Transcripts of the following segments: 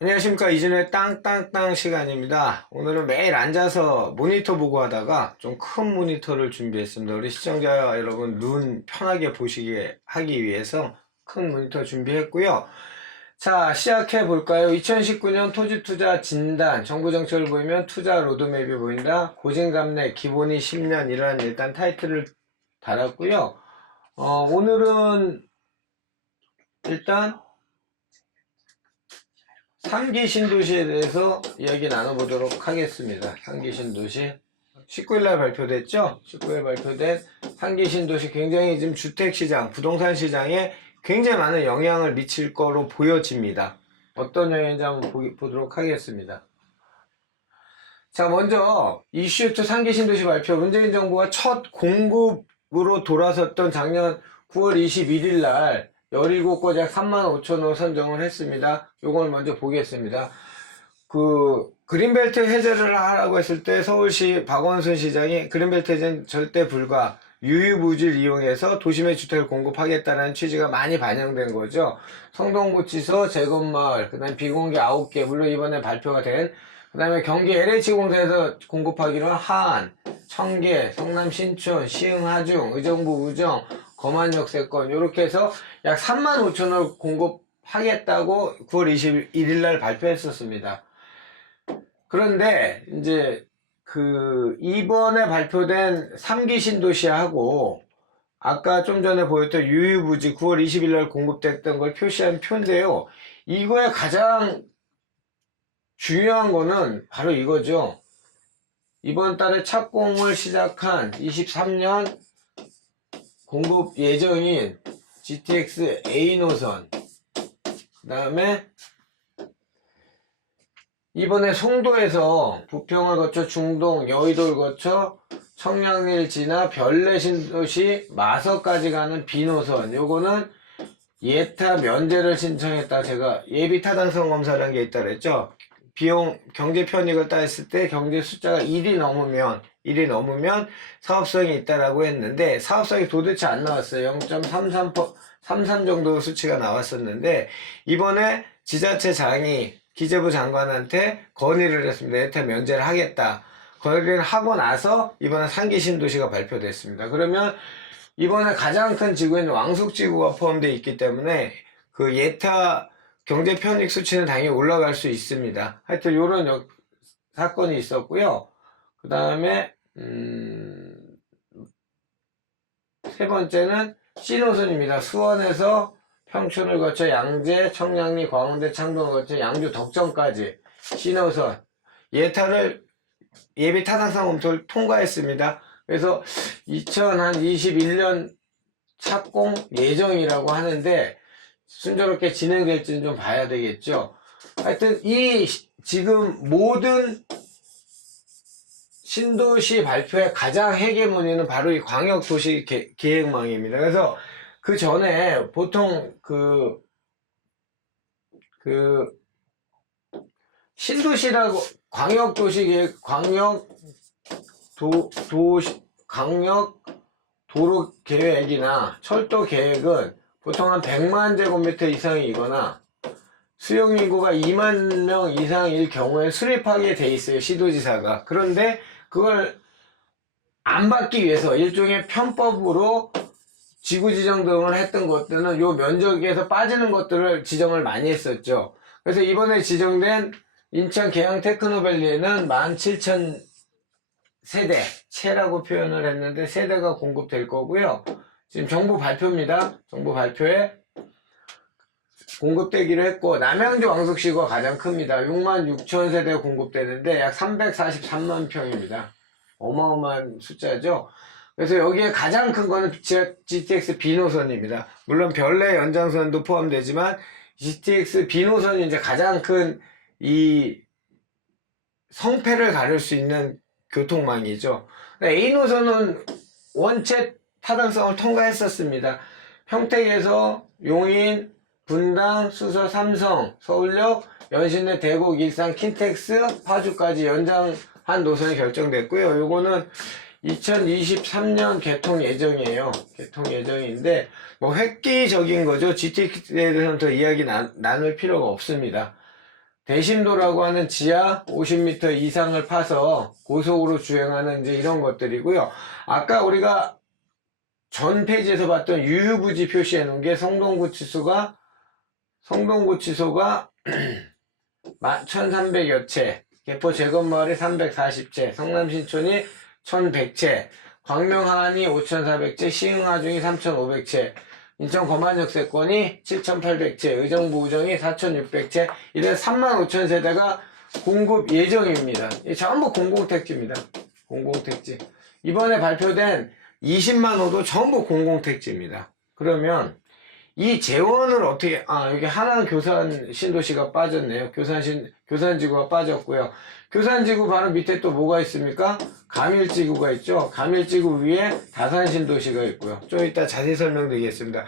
안녕하십니까. 이진우의 땅땅땅 시간입니다. 오늘은 매일 앉아서 모니터 보고 하다가 좀 큰 모니터를 준비했습니다. 우리 시청자 여러분 눈 편하게 보시게 하기 위해서 큰 모니터 준비했고요. 자, 시작해 볼까요? 2019년 토지 투자 진단, 정부 정책을 보이면 투자 로드맵이 보인다. 고진감래, 기본이 10년이라는 일단 타이틀을 달았고요. 오늘은 일단 3기 신도시에 대해서 이야기 나눠보도록 하겠습니다. 3기 신도시 19일날 발표됐죠? 19일 발표된 3기 신도시 굉장히 지금 주택시장, 부동산 시장에 굉장히 많은 영향을 미칠 거로 보여집니다. 어떤 영향인지 한번 보도록 하겠습니다. 자, 먼저 이슈2 3기 신도시 발표. 문재인 정부가 첫 공급으로 돌아섰던 작년 9월 21일 날 17곳 약 35,000호 선정을 했습니다. 요걸 먼저 보겠습니다. 그린벨트 해제를 하라고 했을 때 서울시 박원순 시장이 그린벨트 해제는 절대 불가, 유유무질 이용해서 도심의 주택을 공급하겠다는 취지가 많이 반영된 거죠. 성동구치소, 제곱마을, 그 다음에 비공개 9개, 물론 이번에 발표가 된, 그 다음에 경기 LH공사에서 공급하기로 한 하안, 청계, 성남 신촌, 시흥 하중, 의정부 우정, 검안 역세권, 요렇게 해서 약 35,000을 공급하겠다고 9월 21일 날 발표했었습니다. 그런데 이제 이번에 발표된 3기 신도시하고 아까 좀 전에 보였던 유유부지 9월 20일 날 공급됐던 걸 표시한 표인데요. 이거의 가장 중요한 거는 바로 이거죠. 이번 달에 착공을 시작한 23년 공급 예정인 GTX A 노선, 그 다음에 이번에 송도에서 부평을 거쳐 중동, 여의도를 거쳐 청량리를 지나 별내 신도시 마서까지 가는 B노선, 요거는 예타 면제를 신청했다. 제가 예비 타당성 검사라는 게 있다 그랬죠. 비용 경제 편익을 따졌을 때 경제 숫자가 1이 넘으면 사업성이 있다라고 했는데 사업성이 도대체 안 나왔어요. 0.33 정도 수치가 나왔었는데 이번에 지자체장이 기재부 장관한테 건의를 했습니다. 예타 면제를 하겠다. 건의를 하고 나서 이번에 3기 신도시가 발표됐습니다. 그러면 이번에 가장 큰 지구인 왕숙지구가 포함되어 있기 때문에 그 예타 경제 편익 수치는 당연히 올라갈 수 있습니다. 하여튼 요런 사건이 있었고요. 그 다음에 세 번째는 C노선입니다. 수원에서 평촌을 거쳐 양재, 청량리, 광운대, 창동을 거쳐 양주, 덕정까지 C노선 예타를 예비 타당성 검토를 통과했습니다. 그래서 2021년 착공 예정이라고 하는데 순조롭게 진행될지는 좀 봐야 되겠죠. 하여튼 지금 모든 신도시 발표의 가장 헤게모니는 바로 이 광역도시 계획망입니다. 그래서 그 전에 보통 신도시라고 광역 도로 계획이나 철도 계획은 보통 한 100만 제곱미터 이상이거나 수용 인구가 2만 명 이상일 경우에 수립하게 돼 있어요, 시도지사가. 그런데 그걸 안 받기 위해서 일종의 편법으로 지구 지정 등을 했던 것들은 요 면적에서 빠지는 것들을 지정을 많이 했었죠. 그래서 이번에 지정된 인천 계양 테크노밸리에는 17,000 세대, 채라고 표현을 했는데 세대가 공급될 거고요. 지금 정부 발표입니다. 정부 발표에 공급되기로 했고, 남양주 왕숙시가 가장 큽니다. 66,000세대 공급되는데 약 343만 평입니다. 어마어마한 숫자죠. 그래서 여기에 가장 큰 거는 GTX B노선입니다. 물론 별내 연장선도 포함되지만 GTX B노선이 이제 가장 큰 이 성패를 가를 수 있는 교통망이죠. A노선은 원체 타당성을 통과했었습니다. 평택에서 용인, 분당, 수서, 삼성, 서울역, 연신내, 대곡, 일산, 킨텍스, 파주까지 연장한 노선이 결정됐고요. 요거는 2023년 개통 예정이에요. 개통 예정인데 뭐 획기적인 거죠. GTX에 대해서는 더 이야기 나눌 필요가 없습니다. 대심도라고 하는 지하 50m 이상을 파서 고속으로 주행하는 이제 이런 것들이고요. 아까 우리가 전 페이지에서 봤던 유휴부지 표시해 놓은 게 성동구치소가 1300여 채, 개포 제건마을이 340채, 성남신촌이 1100채, 광명하안이 5400채, 시흥하중이 3500채, 인천 거만역세권이 7800채, 의정부우정이 4600채, 이래 35,000세대가 공급 예정입니다. 이 전부 공공택지입니다. 공공택지. 이번에 발표된 20만 호도 전부 공공택지입니다. 그러면 이 재원을 어떻게, 여기 하나는 교산 신도시가 빠졌네요. 교산지구가 빠졌고요. 교산지구 바로 밑에 또 뭐가 있습니까? 가밀지구가 있죠. 가밀지구 위에 다산신도시가 있고요. 좀 이따 자세히 설명드리겠습니다.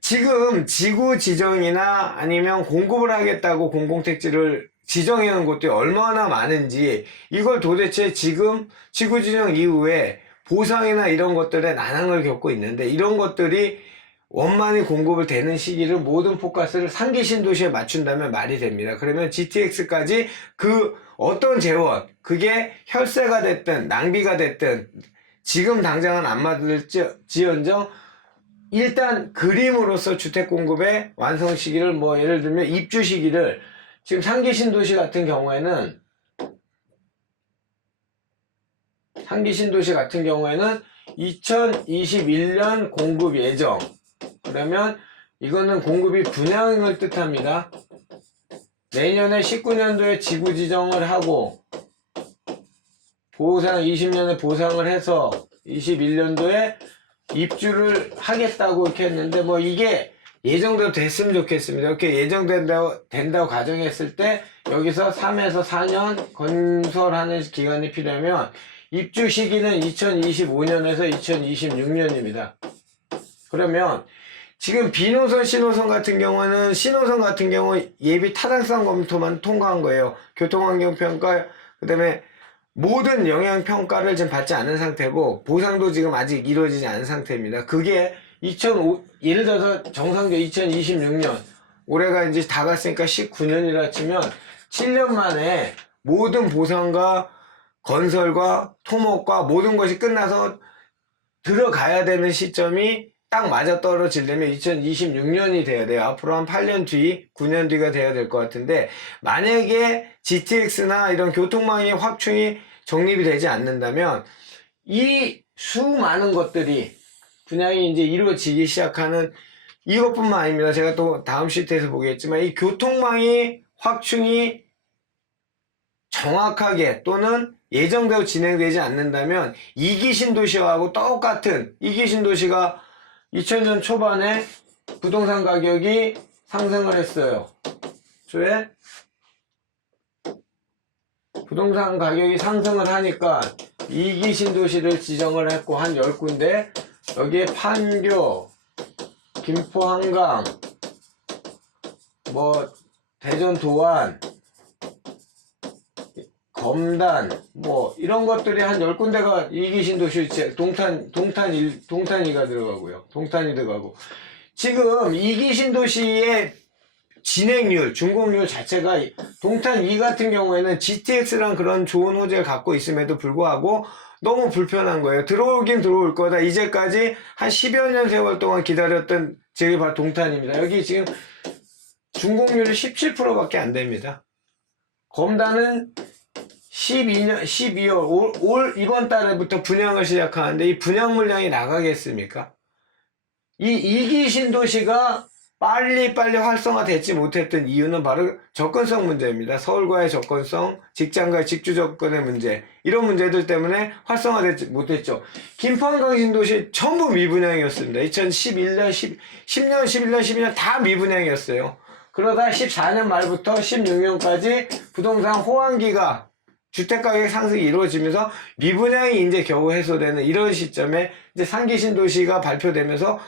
지금 지구 지정이나 아니면 공급을 하겠다고 공공택지를 지정해 놓은 곳들이 얼마나 많은지, 이걸 도대체 지금 지구 지정 이후에 보상이나 이런 것들에 난항을 겪고 있는데, 이런 것들이 원만히 공급을 되는 시기를 모든 포커스를 상기 신도시에 맞춘다면 말이 됩니다. 그러면 GTX까지 그 어떤 재원, 그게 혈세가 됐든 낭비가 됐든 지금 당장은 안 맞을지언정 일단 그림으로서 주택 공급의 완성 시기를, 뭐 예를 들면 입주 시기를, 지금 상기 신도시 같은 경우에는 2021년 공급 예정. 그러면 이거는 공급이 분양을 뜻합니다. 내년에 19년도에 지구 지정을 하고 보상 20년에 보상을 해서 21년도에 입주를 하겠다고 이렇게 했는데, 뭐 이게 예정대로 됐으면 좋겠습니다. 이렇게 예정된다고 가정했을 때 여기서 3에서 4년 건설하는 기간이 필요하면 입주 시기는 2025년에서 2026년입니다. 그러면 지금 B노선, C노선 같은 경우는, C노선 같은 경우 예비 타당성 검토만 통과한 거예요. 교통환경평가, 그 다음에 모든 영향평가를 지금 받지 않은 상태고, 보상도 지금 아직 이루어지지 않은 상태입니다. 그게 예를 들어서 정상적 2026년, 올해가 이제 다 갔으니까 19년이라 치면 7년 만에 모든 보상과 건설과 토목과 모든 것이 끝나서 들어가야 되는 시점이 딱 맞아 떨어지려면 2026년이 돼야 돼요. 앞으로 한 8년 뒤, 9년 뒤가 돼야 될 것 같은데, 만약에 GTX나 이런 교통망의 확충이 정립이 되지 않는다면 이 수많은 것들이 분양이 이제 이루어지기 시작하는, 이것뿐만 아닙니다. 제가 또 다음 시트에서 보겠지만, 이 교통망의 확충이 정확하게 또는 예정대로 진행되지 않는다면 2기 신도시하고 똑같은, 2기 신도시가 2000년 초반에 부동산 가격이 상승을 했어요. 왜? 부동산 가격이 상승을 하니까 2기 신도시를 지정을 했고, 한 10군데, 여기에 판교, 김포 한강, 뭐 대전 도안, 검단, 뭐 이런 것들이 한 10군데가 2기 신도시, 동탄이가 들어가고요. 동탄이 들어가고. 지금 2기 신도시의 진행률, 준공률 자체가, 동탄 2 같은 경우에는 GTX랑 그런 좋은 호재를 갖고 있음에도 불구하고 너무 불편한 거예요. 들어오긴 들어올 거다. 이제까지 한 10여 년 세월 동안 기다렸던, 저기 바로 동탄입니다. 여기 지금 준공률이 17%밖에 안 됩니다. 검단은 12월, 이번 달부터 분양을 시작하는데, 이 분양 물량이 나가겠습니까? 이 2기 신도시가 빨리 활성화되지 못했던 이유는 바로 접근성 문제입니다. 서울과의 접근성, 직장과의 직주 접근의 문제, 이런 문제들 때문에 활성화되지 못했죠. 김포 한강 신도시 전부 미분양이었습니다. 2011년, 10년, 11년, 12년 다 미분양이었어요. 그러다 14년 말부터 16년까지 부동산 호황기가, 주택가격 상승이 이루어지면서 미분양이 이제 겨우 해소되는 이런 시점에 이제 3기 신도시가 발표되면서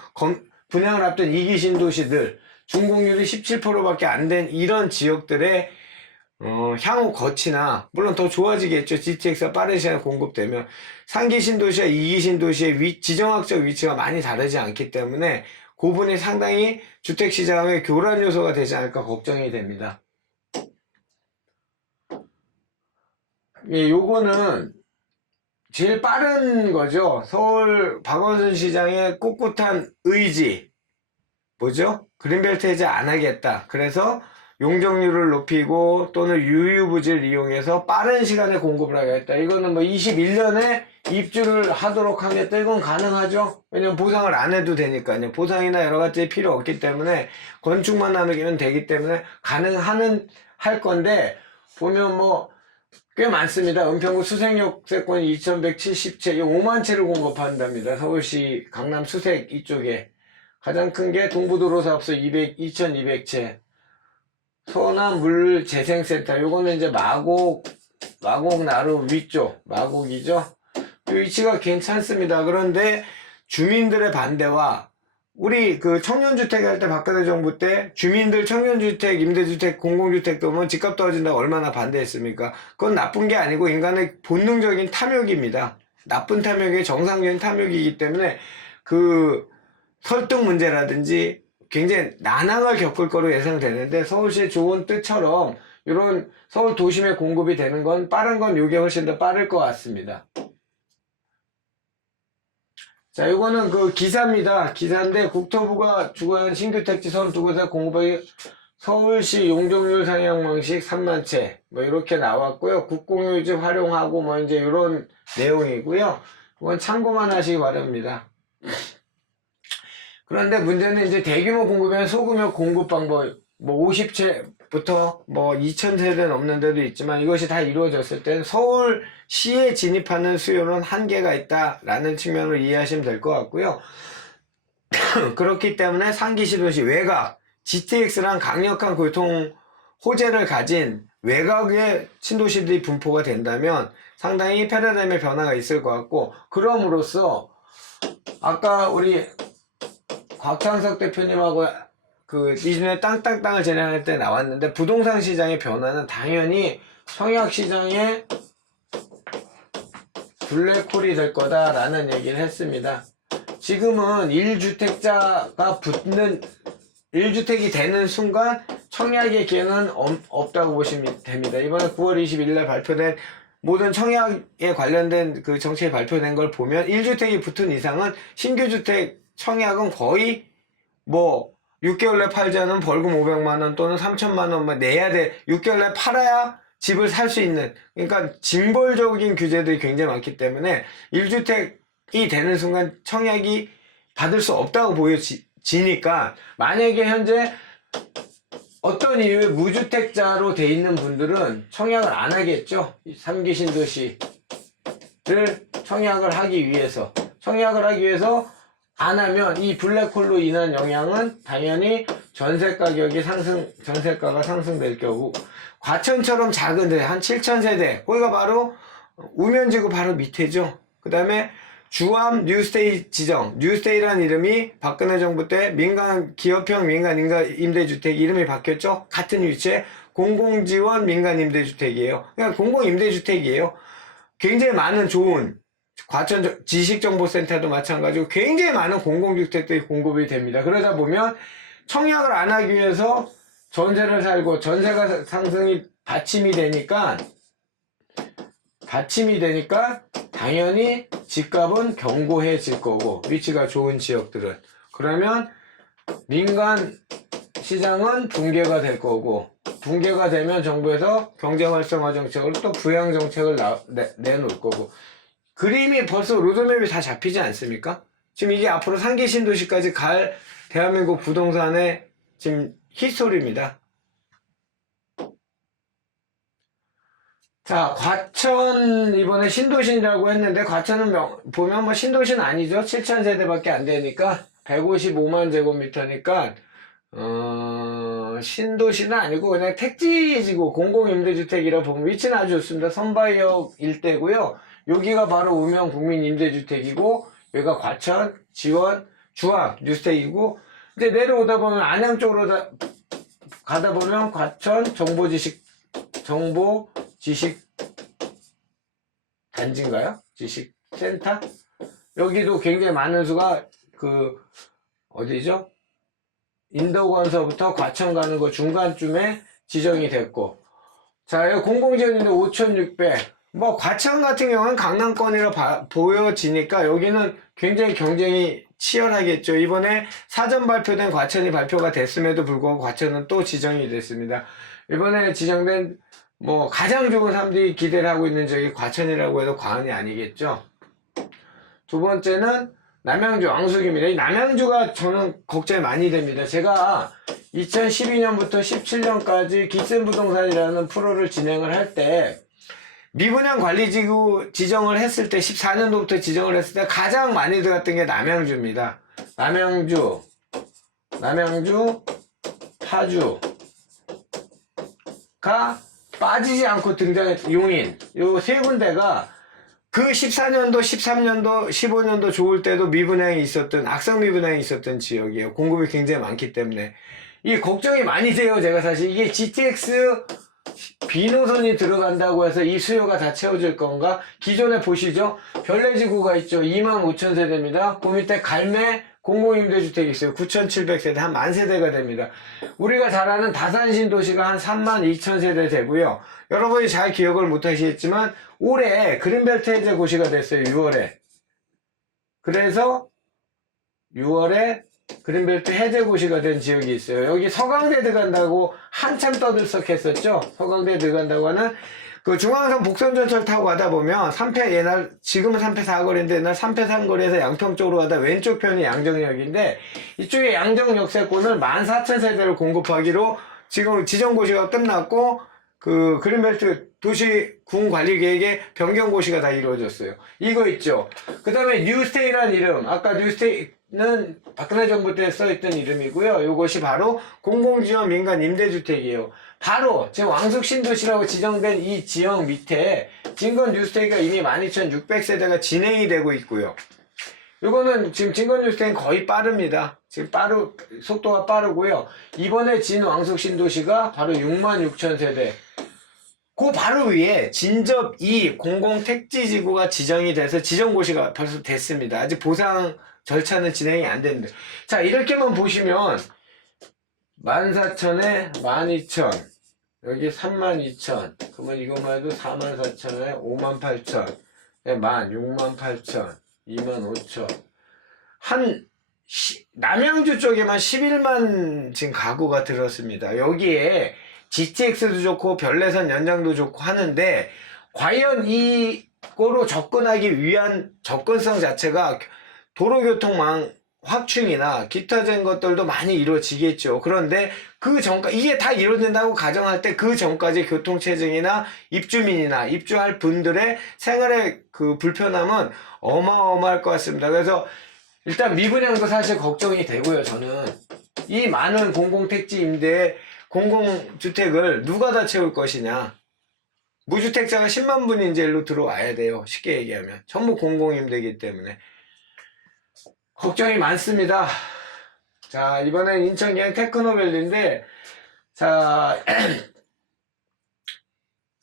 분양을 앞둔 2기 신도시들, 준공률이 17%밖에 안 된 이런 지역들의 향후 거치나, 물론 더 좋아지겠죠. GTX가 빠른 시간에 공급되면. 3기 신도시와 2기 신도시의 지정학적 위치가 많이 다르지 않기 때문에 그 부분이 상당히 주택시장의 교란 요소가 되지 않을까 걱정이 됩니다. 예, 요거는 제일 빠른 거죠. 서울 박원순 시장의 꿋꿋한 의지. 뭐죠? 그린벨트 해제 안 하겠다. 그래서 용적률을 높이고 또는 유유부지를 이용해서 빠른 시간에 공급을 하겠다. 이거는 뭐 21년에 입주를 하도록 하겠다. 이건 가능하죠? 왜냐면 보상을 안 해도 되니까요. 보상이나 여러 가지 필요 없기 때문에 건축만 하면 되기 때문에 할 건데, 보면 뭐 꽤 많습니다. 은평구 수색역세권이 2170채, 5만 채를 공급한답니다. 서울시 강남 수색 이쪽에. 가장 큰 게 동부도로 사업소 2200채. 서남 물재생센터. 요거는 이제 마곡 나루 위쪽. 마곡이죠. 위치가 괜찮습니다. 그런데 주민들의 반대와 우리 그 청년주택 할 때 박근혜 정부 때 주민들 청년주택, 임대주택, 공공주택 도면 집값 떨어진다고 얼마나 반대했습니까? 그건 나쁜 게 아니고 인간의 본능적인 탐욕입니다. 나쁜 탐욕이 정상적인 탐욕이기 때문에 그 설득 문제라든지 굉장히 난항을 겪을 거로 예상되는데, 서울시의 좋은 뜻처럼 이런 서울 도심에 공급이 되는 건 빠른 건 이게 훨씬 더 빠를 것 같습니다. 자, 이거는 그 기사입니다. 기사인데 국토부가 주관한 신규 택지 32곳에 공급하기 서울시 용적률 상향 방식 3만 채 뭐 이렇게 나왔고요. 국공유지 활용하고 뭐 이제 이런 내용이고요. 이건 참고만 하시기 바랍니다. 그런데 문제는 이제 대규모 공급이면 소규모 공급 방법, 뭐 50채부터 뭐 2000세대 넘는 데도 있지만 이것이 다 이루어졌을 땐 서울시에 진입하는 수요는 한계가 있다라는 측면으로 이해하시면 될 것 같고요. 그렇기 때문에 상기시도시 외곽, GTX랑 강력한 교통 호재를 가진 외곽의 신도시들이 분포가 된다면 상당히 패러다임의 변화가 있을 것 같고, 그럼으로써 아까 우리 곽창석 대표님하고 그 이전에 땅을 진행할 때 나왔는데, 부동산 시장의 변화는 당연히 청약시장의 블랙홀이 될 거다라는 얘기를 했습니다. 지금은 1주택자가 붙는 1주택이 되는 순간 청약의 기회는 없다고 보시면 됩니다. 이번에 9월 20일 날 발표된 모든 청약에 관련된 그 정책이 발표된 걸 보면 1주택이 붙은 이상은 신규 주택 청약은 거의 뭐 6개월 내 팔지 않으면 벌금 500만원 또는 3천만원만 내야 돼. 6개월 내 팔아야 집을 살 수 있는, 그러니까 징벌적인 규제들이 굉장히 많기 때문에 1주택이 되는 순간 청약이 받을 수 없다고 보여지니까, 만약에 현재 어떤 이유에 무주택자로 돼 있는 분들은 청약을 안 하겠죠. 3기 신도시를 청약을 하기 위해서 안 하면 이 블랙홀로 인한 영향은 당연히 전세가가 상승될 경우, 과천처럼 작은 데 한 7,000세대, 거기가 바로 우면지구 바로 밑에죠. 그 다음에 주암 뉴스테이 지정, 뉴스테이라는 이름이 박근혜 정부 때 기업형 민간 임대주택 이름이 바뀌었죠. 같은 위치에 공공지원 민간 임대주택이에요. 그냥 공공 임대주택이에요. 굉장히 많은 좋은 과천 지식정보센터도 마찬가지고 굉장히 많은 공공주택들이 공급이 됩니다. 그러다 보면 청약을 안 하기 위해서 전세를 살고, 전세가 상승이 받침이 되니까 당연히 집값은 견고해질 거고, 위치가 좋은 지역들은. 그러면 민간 시장은 붕괴가 될 거고, 붕괴가 되면 정부에서 경제활성화 정책으로 또 부양 정책을 내놓을 거고, 그림이 벌써 로드맵이 다 잡히지 않습니까? 지금 이게 앞으로 3기 신도시까지 갈 대한민국 부동산의 지금 히스토리입니다. 자, 과천 이번에 신도시라고 했는데, 과천은 보면 뭐 신도시는 아니죠. 7,000세대밖에 안 되니까 155만 제곱미터니까 신도시는 아니고 그냥 택지지구 공공임대주택이라 보면 위치는 아주 좋습니다. 선바이역 일대고요. 여기가 바로 우명 국민임대주택이고, 여기가 과천, 지원, 주암, 뉴스테이고, 이제 내려오다 보면 안양 쪽으로 가다 보면 과천 정보지식 단지인가요? 지식센터? 여기도 굉장히 많은 수가 어디죠? 인덕원서부터 과천 가는 거 중간쯤에 지정이 됐고, 자, 여기 공공지원인데 5,600. 뭐 과천 같은 경우는 강남권이라 보여지니까 여기는 굉장히 경쟁이 치열하겠죠. 이번에 사전 발표된 과천이 발표가 됐음에도 불구하고 과천은 또 지정이 됐습니다. 이번에 지정된 뭐 가장 좋은 사람들이 기대를 하고 있는 저기 과천이라고 해도 과언이 아니겠죠. 두 번째는 남양주 왕숙입니다. 이 남양주가 저는 걱정이 많이 됩니다. 제가 2012년부터 17년까지 기센부동산이라는 프로를 진행을 할 때 미분양 관리지구 지정을 했을 때 14년도부터 지정을 했을 때 가장 많이 들어갔던 게 남양주입니다. 남양주, 파주가 빠지지 않고 등장했던 용인 요 세 군데가 그 14년도, 13년도, 15년도 좋을 때도 미분양이 있었던 악성 미분양이 있었던 지역이에요. 공급이 굉장히 많기 때문에 이 걱정이 많이 돼요. 제가 사실 이게 GTX B노선이 들어간다고 해서 이 수요가 다 채워질 건가? 기존에 보시죠. 별내지구가 있죠. 25,000세대입니다. 그 밑에 갈매 공공임대주택이 있어요. 9,700세대, 한 10,000세대가 됩니다. 우리가 잘 아는 다산신도시가 한 32,000세대 되고요. 여러분이 잘 기억을 못 하시겠지만 올해 그린벨트 해제 고시가 됐어요. 6월에. 그래서 6월에 그린벨트 해제 고시가 된 지역이 있어요. 여기 서강대 들어간다고 한참 떠들썩했었죠. 서강대 들어간다고 하는 그 중앙선 복선전철 타고 가다 보면 3패 옛날 지금은 3패 4거리인데 옛날 3패 3거리에서 양평 쪽으로 가다 왼쪽 편이 양정역인데 이쪽에 양정역세권을 14,000세대를 공급하기로 지금 지정고시가 끝났고 그 그린벨트 도시군 관리계획의 변경고시가 다 이루어졌어요. 이거 있죠. 그 다음에 뉴스테이라는 이름, 아까 뉴스테이는 박근혜 정부 때 써있던 이름이고요. 이것이 바로 공공지원 민간 임대주택이에요. 바로 지금 왕숙 신도시라고 지정된 이 지역 밑에 진건 뉴스테이가 이미 12,600세대가 진행이 되고 있고요. 이거는 지금 진건 뉴스테이는 거의 빠릅니다. 지금 속도가 빠르고요. 이번에 진 왕숙 신도시가 바로 66,000세대. 그 바로 위에 진접 2 공공택지지구가 지정이 돼서 지정고시가 벌써 됐습니다. 아직 보상 절차는 진행이 안 됐는데. 자, 이렇게만 보시면 14,000에 12,000 여기 32,000 그러면 이것만 해도 44,000에 58,000 68,000 25,000 남양주 쪽에만 11만 지금 가구가 들었습니다. 여기에 GTX도 좋고 별내선 연장도 좋고 하는데 과연 이거로 접근하기 위한 접근성 자체가 도로교통망 확충이나 기타 된 것들도 많이 이루어지겠죠. 그런데 그 전까지 이게 다 이루어진다고 가정할 때 그 전까지 교통체증이나 입주민이나 입주할 분들의 생활의 그 불편함은 어마어마할 것 같습니다. 그래서 일단 미분양도 사실 걱정이 되고요. 저는 이 많은 공공택지 임대 공공주택을 누가 다 채울 것이냐. 무주택자가 10만 분이 이제 일로 들어와야 돼요. 쉽게 얘기하면 전부 공공임대이기 때문에 걱정이 많습니다. 자, 이번엔 인천경 테크노밸리인데, 자,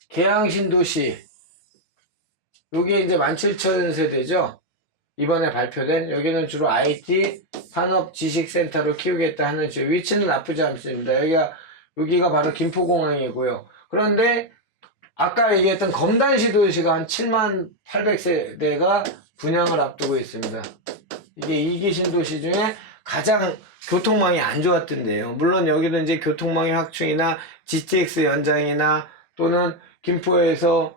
계양신도시. 여기 이제 17,000세대죠. 이번에 발표된, 여기는 주로 IT 산업지식센터로 키우겠다 하는 지역. 위치는 나쁘지 않습니다. 여기가 바로 김포공항이고요. 그런데, 아까 얘기했던 검단시도시가 한 78,000세대가 분양을 앞두고 있습니다. 이게 2기 신도시 중에 가장 교통망이 안 좋았던데요. 물론 여기도 이제 교통망의 확충이나 GTX 연장이나 또는 김포에서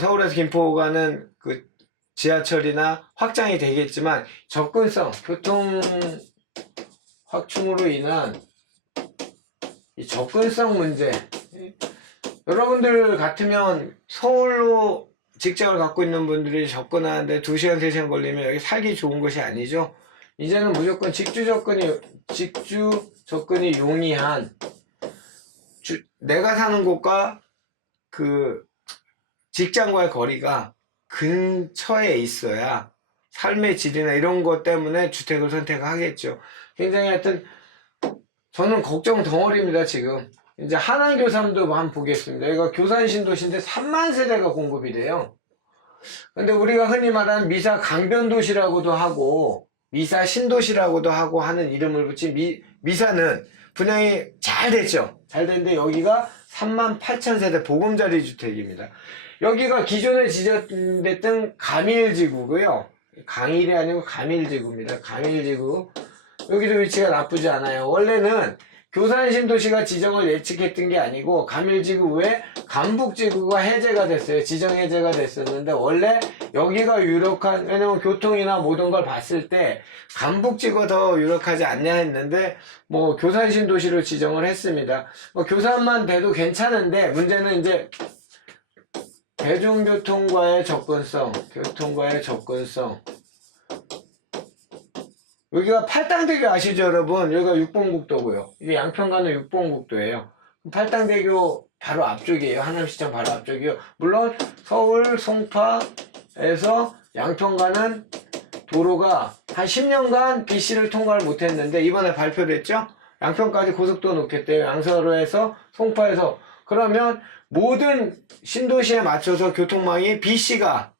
서울에서 김포 가는 그 지하철이나 확장이 되겠지만 접근성, 교통 확충으로 인한 이 접근성 문제. 여러분들 같으면 서울로 직장을 갖고 있는 분들이 접근하는데 2시간, 3시간 걸리면 여기 살기 좋은 것이 아니죠. 이제는 무조건 직주 접근이 용이한 내가 사는 곳과 그 직장과의 거리가 근처에 있어야 삶의 질이나 이런 것 때문에 주택을 선택하겠죠. 굉장히 하여튼 저는 걱정 덩어리입니다. 지금 이제 하남교삼도 한번 보겠습니다. 여기가 교산신도시인데 3만 세대가 공급이 돼요. 근데 우리가 흔히 말하는 미사 강변도시라고도 하고 미사 신도시라고도 하고 하는 이름을 붙인 미사는 분양이 잘 됐죠. 잘 됐는데 여기가 38,000세대 보금자리 주택입니다. 여기가 기존에 지정됐던 가밀지구고요. 강일이 아니고 가밀지구입니다. 가밀지구. 여기도 위치가 나쁘지 않아요. 원래는 교산신도시가 지정을 예측했던 게 아니고 가밀지구 외에 간북지구가 해제가 됐어요. 지정 해제가 됐었는데 원래 여기가 유력한, 왜냐면 교통이나 모든 걸 봤을 때 간북지구가 더 유력하지 않냐 했는데 뭐 교산신도시로 지정을 했습니다. 뭐 교산만 돼도 괜찮은데 문제는 이제 대중교통과의 접근성, 교통과의 접근성. 여기가 팔당대교 아시죠, 여러분? 여기가 6번국도고요. 이게 양평 가는 6번국도예요. 팔당대교 바로 앞쪽이에요. 하남시청 바로 앞쪽이요. 물론 서울 송파에서 양평 가는 도로가 한 10년간 BC를 통과를 못했는데 이번에 발표됐죠? 양평까지 고속도로 놓겠대요. 양서로에서 송파에서. 그러면 모든 신도시에 맞춰서 교통망이 BC가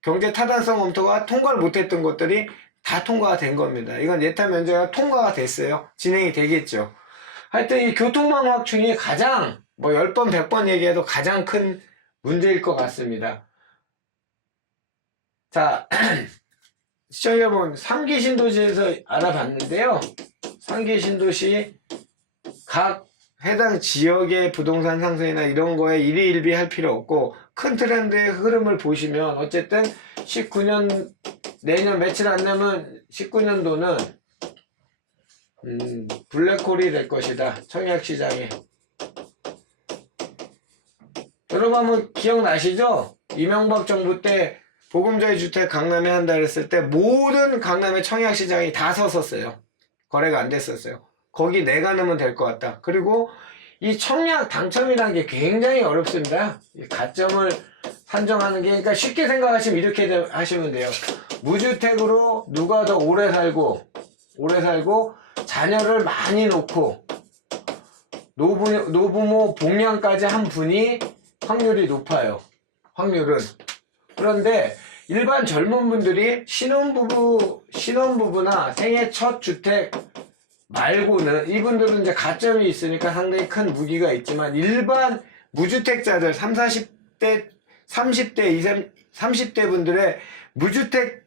경제 타당성 검토가 통과를 못했던 것들이 다 통과가 된 겁니다. 이건 예타 면제가 통과가 됐어요. 진행이 되겠죠. 하여튼 이 교통망 확충이 가장 뭐 10번 100번 얘기해도 가장 큰 문제일 것 같습니다. 자, 시청자 여러분, 3기 신도시에서 알아봤는데요. 3기 신도시 각 해당 지역의 부동산 상승이나 이런 거에 일희일비 할 필요 없고 큰 트렌드의 흐름을 보시면 어쨌든 19년 내년 며칠 안 되면 19년도는 블랙홀이 될 것이다. 청약시장에. 여러분 한번 기억나시죠? 이명박 정부 때 보금자리 주택 강남에 한다 그랬을 때 모든 강남의 청약시장이 다 섰었어요. 거래가 안 됐었어요. 거기 내가 넣으면 될 것 같다. 그리고 이 청약 당첨이라는 게 굉장히 어렵습니다. 가점을 산정하는 게, 그러니까 쉽게 생각하시면 이렇게 하시면 돼요. 무주택으로 누가 더 오래 살고 자녀를 많이 놓고 노부모 봉양까지 한 분이 확률이 높아요. 확률은. 그런데 일반 젊은 분들이 신혼부부나 생애 첫 주택 말고는 이분들은 이제 가점이 있으니까 상당히 큰 무기가 있지만 일반 무주택자들 30대 30대 분들의 무주택자의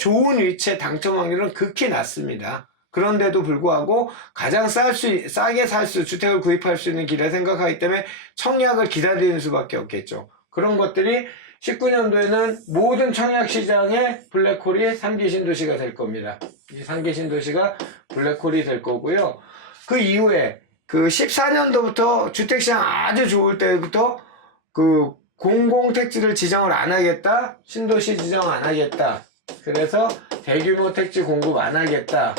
좋은 위치에 당첨 확률은 극히 낮습니다. 그런데도 불구하고 가장 싸게 살 수, 주택을 구입할 수 있는 길을 생각하기 때문에 청약을 기다리는 수밖에 없겠죠. 그런 것들이 19년도에는 모든 청약 시장의 블랙홀이 3기 신도시가 될 겁니다. 이 3기 신도시가 블랙홀이 될 거고요. 그 이후에 그 14년도부터 주택시장 아주 좋을 때부터 그 공공택지를 지정을 안 하겠다. 신도시 지정 안 하겠다. 그래서 대규모 택지 공급 안 하겠다.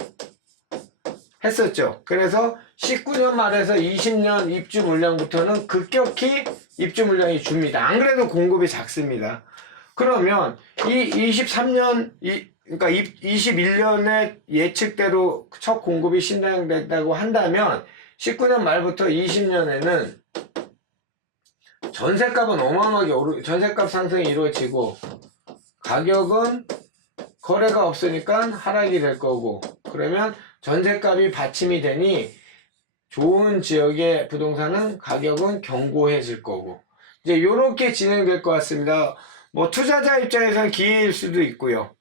했었죠. 그래서 19년 말에서 20년 입주 물량부터는 급격히 입주 물량이 줍니다. 안 그래도 공급이 작습니다. 그러면 이 23년, 그러니까 21년에 예측대로 첫 공급이 신당된다고 한다면 19년 말부터 20년에는 전세값은 어마어마하게 전세값 상승이 이루어지고 가격은 거래가 없으니까 하락이 될 거고, 그러면 전세값이 받침이 되니 좋은 지역의 부동산은 가격은 견고해질 거고, 이제 요렇게 진행될 것 같습니다. 뭐 투자자 입장에서는 기회일 수도 있고요.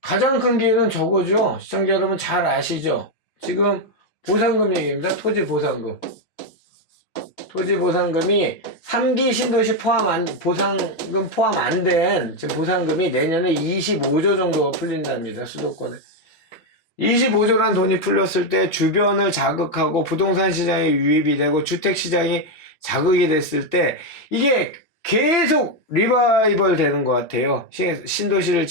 가장 큰 기회는 저거죠. 시청자 여러분 잘 아시죠? 지금 보상금 얘기입니다. 토지 보상금. 토지 보상금이 3기 신도시 보상금 포함 안 된 지금 보상금이 내년에 25조 정도가 풀린답니다. 수도권에. 25조란 돈이 풀렸을 때 주변을 자극하고 부동산 시장에 유입이 되고 주택 시장이 자극이 됐을 때 이게 계속 리바이벌 되는 것 같아요. 신도시를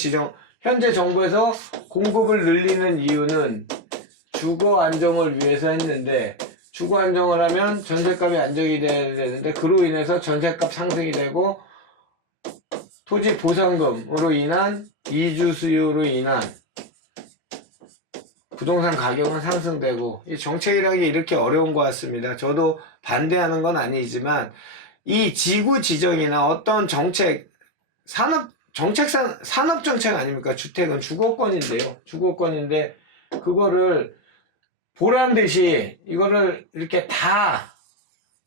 현재 정부에서 공급을 늘리는 이유는 주거 안정을 위해서 했는데, 주거 안정을 하면 전세값이 안정이 돼야 되는데 그로 인해서 전세값 상승이 되고 토지 보상금으로 인한 이주 수요로 인한 부동산 가격은 상승되고, 이 정책이라는 게 이렇게 어려운 것 같습니다. 저도 반대하는 건 아니지만 이 지구 지정이나 어떤 정책, 산업 정책 아닙니까? 주택은 주거권인데요. 주거권인데 그거를 보란 듯이 이거를 이렇게 다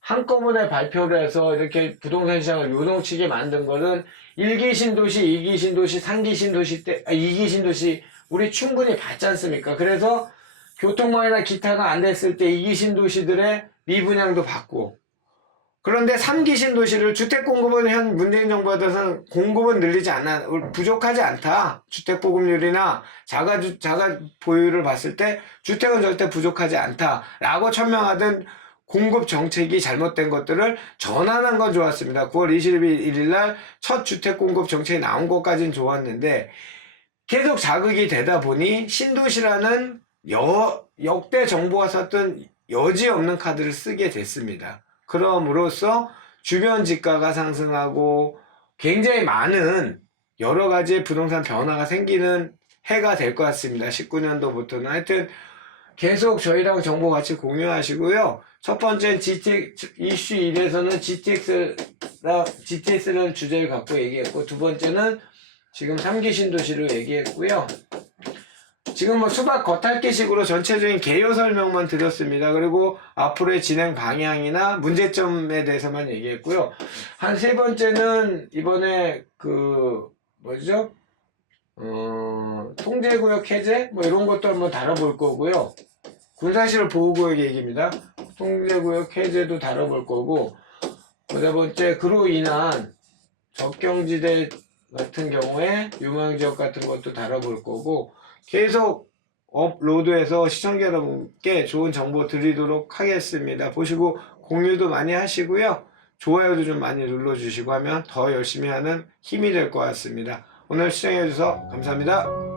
한꺼번에 발표를 해서 이렇게 부동산 시장을 요동치게 만든 거는 1기 신도시, 2기 신도시, 3기 신도시 때, 2기 신도시 우리 충분히 봤지 않습니까? 그래서 교통망이나 기타가 안 됐을 때 2기 신도시들의 미분양도 받고, 그런데 3기 신도시를 주택 공급은 현 문재인 정부에 대해서는 공급은 늘리지 않아, 부족하지 않다. 주택 보급률이나 자가 보유를 봤을 때 주택은 절대 부족하지 않다라고 천명하던 공급 정책이 잘못된 것들을 전환한 건 좋았습니다. 9월 21일 날 첫 주택 공급 정책이 나온 것까지는 좋았는데 계속 자극이 되다 보니 신도시라는 역대 정부가 썼던 여지없는 카드를 쓰게 됐습니다. 그럼으로써 주변 지가가 상승하고 굉장히 많은 여러 가지 부동산 변화가 생기는 해가 될 것 같습니다. 19년도부터는. 하여튼 계속 저희랑 정보 같이 공유하시고요. 첫 번째는 이슈 1에서는 GTX라는 주제를 갖고 얘기했고, 두 번째는 지금 3기 신도시를 얘기했고요. 지금 뭐 수박 겉핥기식으로 전체적인 개요 설명만 드렸습니다. 그리고 앞으로의 진행 방향이나 문제점에 대해서만 얘기했고요. 한 세 번째는 이번에 통제구역 해제? 뭐 이런 것도 한번 다뤄볼 거고요. 군사시설 보호구역 얘기입니다. 통제구역 해제도 다뤄볼 거고, 네 번째, 그로 인한 접경지대 같은 경우에 유망지역 같은 것도 다뤄볼 거고, 계속 업로드해서 시청자 여러분께 좋은 정보 드리도록 하겠습니다. 보시고 공유도 많이 하시고요. 좋아요도 좀 많이 눌러주시고 하면 더 열심히 하는 힘이 될 것 같습니다. 오늘 시청해주셔서 감사합니다.